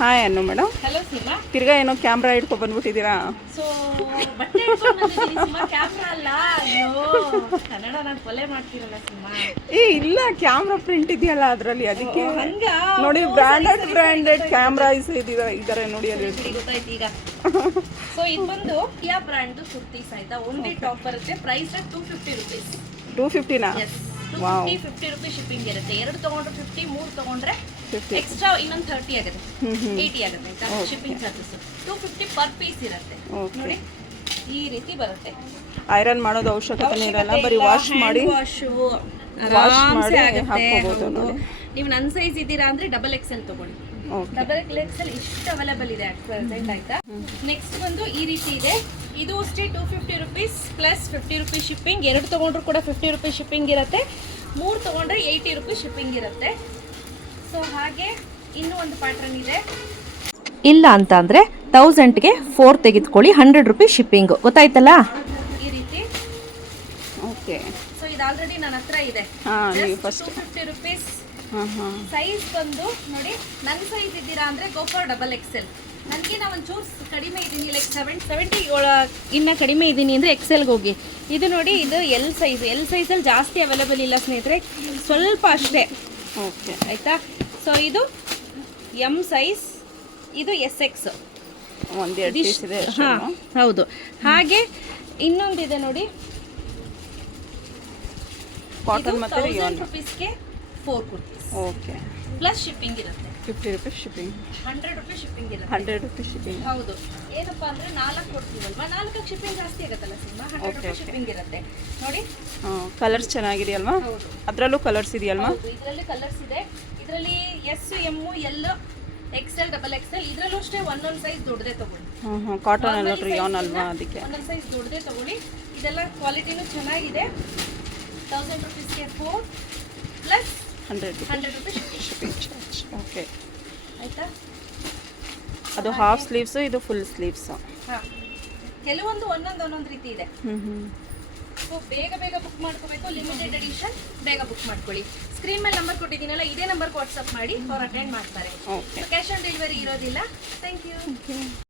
Hi ಅನ್ನು madam. Hello Seema. ತಿರ್ಗಾ ಏನೋ ಕ್ಯಾಮ್ರಾ ಹಿಡ್ಕೊಂಡು ಬಂದ್ಬಿಟ್ಟಿದ್ದೀರಾ? ಸೊ ಬಟ್ಟೆ ಹಿಡ್ಕೊಂಡು ಬಂದಿದ್ದೀನಿ ಸೀಮಾ, ಕ್ಯಾಮ್ರಾ ಅಲ್ಲ. ಅಯ್ಯೋ ಕನ್ನಡ ನಾನು ಕೊಲೆ ಮಾಡ್ತೀರಲ್ಲ ಸೀಮಾ. ಇಲ್ಲ, ಕ್ಯಾಮ್ರಾ ಪ್ರಿಂಟ್ ಇದೆಯಲ್ಲ ಅದರಲ್ಲಿ, ಅದಕ್ಕೆ ಹಂಗ ನೋಡಿ. ಬ್ರ್ಯಾಂಡೆಡ್ ಕ್ಯಾಮ್ರಾಸ್ ಇದ್ದಾರೆ ನೋಡಿ ಅಲ್ಲಿ. ಗೊತ್ತಾಯ್ತು ಈಗ. ಸೊ ಇದು ಬಂದು ಕಿಯಾ ಬ್ರ್ಯಾಂಡ್ ಕುರ್ತೀಸ್ ಆಯ್ತಾ. ಓನ್ಲಿ ಟಾಪ್ ಬರುತ್ತೆ. Price $250 rupees. 250ನಾ? ಎಸ್, 250 rupees ಶಿಪ್ಪಿಂಗ್ ಇರುತ್ತೆ. 2 ತಗೊಂಡ್ರೆ 50, 3 ತಗೊಂಡ್ರೆ ಎಕ್ಸ್ಟ್ರಾ ಇನ್ನೊಂದು 30 ಆಗುತ್ತೆ, 80 ಆಗುತ್ತೆ ಆಯ್ತಾ ಶಿಪ್ಪಿಂಗ್ ಚಾರ್ಜಸ್. 250 ಪರ್ ಪೀಸ್ ಇರುತ್ತೆ ನೋಡಿ. ಈ ರೀತಿ ಬರುತ್ತೆ. ಐರನ್ ಮಾಡೋದು ಅವಶ್ಯಕತೆ ಇರಲ್ಲ, ಬರೀ ವಾಶ್ ಮಾಡಿ ಹಾಕೋಬಹುದು ನೋಡಿ. ನೀವು ನನ್ನ ಸೈಜ್ ಇದ್ದೀರಾ ಅಂದ್ರೆ ಡಬಲ್ XL ತಗೊಳ್ಳಿ. ಡಬಲ್ XL ಇಷ್ಟು ಅವೈಲೇಬಲ್ ಇದೆ ಪ್ರೆಸೆಂಟ್ ಆಯ್ತಾ. ನೆಕ್ಸ್ಟ್ ಬಂದು ಈ ರೀತಿ ಇದೆ. ಇದು ಅಷ್ಟೇ $250 rupees ಪ್ಲಸ್ $50 rupees ಶಿಪ್ಪಿಂಗ್. 2 ತಗೊಂಡ್ರು ಕೂಡ $50 rupees ಶಿಪ್ಪಿಂಗ್ ಇರುತ್ತೆ. 3 ತಗೊಂಡ್ರೆ $80 rupees ಶಿಪ್ಪಿಂಗ್ ಇರುತ್ತೆ. ಸೊ ಹಾಗೆ ಇನ್ನೂ ಒಂದು ಪ್ಯಾಟ್ರನ್ ಇದೆ. ಇಲ್ಲ ಅಂತ ಅಂದರೆ 1000ಗೆ 4 ತೆಗೆದುಕೊಳ್ಳಿ, $100 rupees ಶಿಪ್ಪಿಂಗ್. ಗೊತ್ತಾಯ್ತಲ್ಲ ಈ ರೀತಿ. ಓಕೆ. ಸೊ ಇದು ಆಲ್ರೆಡಿ ನನ್ನ ಹತ್ರ ಇದೆ. $250 rupees. ಸೈಜ್ ಬಂದು ನೋಡಿ, ನನ್ನ ಸೈಜ್ ಇದ್ದೀರಾ ಅಂದರೆ ಗೋ ಫಾರ್ ಡಬಲ್ XL. ನನಗೆ ನಾವು ಒಂಚೂರು ಕಡಿಮೆ ಇದ್ದೀನಿ, ಲೈಕ್ 70 ಇನ್ನು ಕಡಿಮೆ ಇದ್ದೀನಿ ಅಂದರೆ XLಗೆ ಹೋಗಿ. ಇದು ನೋಡಿ, ಇದು ಎಲ್ ಸೈಜಲ್ಲಿ ಜಾಸ್ತಿ ಅವೈಲೇಬಲ್ ಇಲ್ಲ ಸ್ನೇಹಿತರೆ, ಸ್ವಲ್ಪ ಅಷ್ಟೇ. ಓಕೆ ಆಯಿತಾ. ಸೊ ಇದು M ಸೈಜ್, ಇದು SX. ಹಾಂ ಹೌದು. ಹಾಗೆ ಇನ್ನೊಂದಿದೆ ನೋಡಿ, ಕಾಟನ್ ಮತ್ತು $1000 rupeesಗೆ 4 ಕುರ್ತೀಸ್. ಓಕೆ. ಪ್ಲಸ್ ಶಿಪ್ಪಿಂಗ್ ಇರುತ್ತೆ. $50 ಶಿಪ್ಪಿಂಗ್, $100 ಶಿಪ್ಪಿಂಗ್ ಇರುತ್ತೆ. $100 ಶಿಪ್ಪಿಂಗ್. ಹೌದು. ಏನಪ್ಪಾ ಅಂದ್ರೆ 4 ಕೊಡ್ತೀವಲ್ವಾ, 4ಕ್ಕೆ ಶಿಪ್ಪಿಂಗ್ ಜಾಸ್ತಿ ಆಗುತ್ತಲ್ಲ ಸಿನಿಮಾ. $100 ಶಿಪ್ಪಿಂಗ್ ಇರುತ್ತೆ ನೋಡಿ. ಕಲರ್ಸ್ ಚೆನ್ನಾಗಿದೆಯಲ್ವಾ? ಹೌದು. ಅದರಲ್ಲೂ ಕಲರ್ಸ್ ಇದೆಯಲ್ವಾ? ಇದರಲ್ಲಿ ಕಲರ್ಸ್ ಇದೆ. ಇದರಲ್ಲಿ S, M, L, XL, double XL. ಇದರಲ್ಲೂ ಅಷ್ಟೇ ಒಂದೊಂದು ಸೈಜ್ ದೊಡ್ಡದೇ ತಗೊಳ್ಳಿ. ಕಾಟನ್ ಅಲ್ಲ, ರಿಯಾನ್ ಅಲ್ವಾ, ಅದಕ್ಕೆ ಒಂದೊಂದು ಸೈಜ್ ದೊಡ್ಡದೇ ತಗೊಳ್ಳಿ. ಇದೆಲ್ಲ ಕ್ವಾಲಿಟಿನೂ ಚೆನ್ನಾಗಿದೆ. $1000 rupeesಗೆ 4 ಪ್ಲಸ್ $100 ಶಿಪ್ಪಿಂಗ್ ಚಾರ್ಜ್. ಓಕೆ ಆಯ್ತಾ. ಅದು ಹಾಫ್ ಸ್ಲೀವ್ಸ್, ಇದು ಫುಲ್ ಸ್ಲೀವ್ಸ್. ಹಾಂ, ಕೆಲವೊಂದು ಒಂದೊಂದು ರೀತಿ ಇದೆ. ಸೊ ಬೇಗ ಬುಕ್ ಮಾಡ್ಕೋಬೇಕು. ಲಿಮಿಟೆಡ್ ಎಡಿಷನ್, ಬೇಗ ಬುಕ್ ಮಾಡ್ಕೊಳ್ಳಿ. ಸ್ಕ್ರೀನ್ ಮೇಲೆ ನಂಬರ್ ಕೊಟ್ಟಿದ್ದೀನಲ್ಲ, ಇದೇ ನಂಬರ್ಗೆ ವಾಟ್ಸಪ್ ಮಾಡಿ, ಅವ್ರು ಅಟೆಂಡ್ ಮಾಡ್ತಾರೆ. ಕ್ಯಾಶ್ ಆನ್ ಡೆಲಿವರಿ ಇರೋದಿಲ್ಲ. Thank you.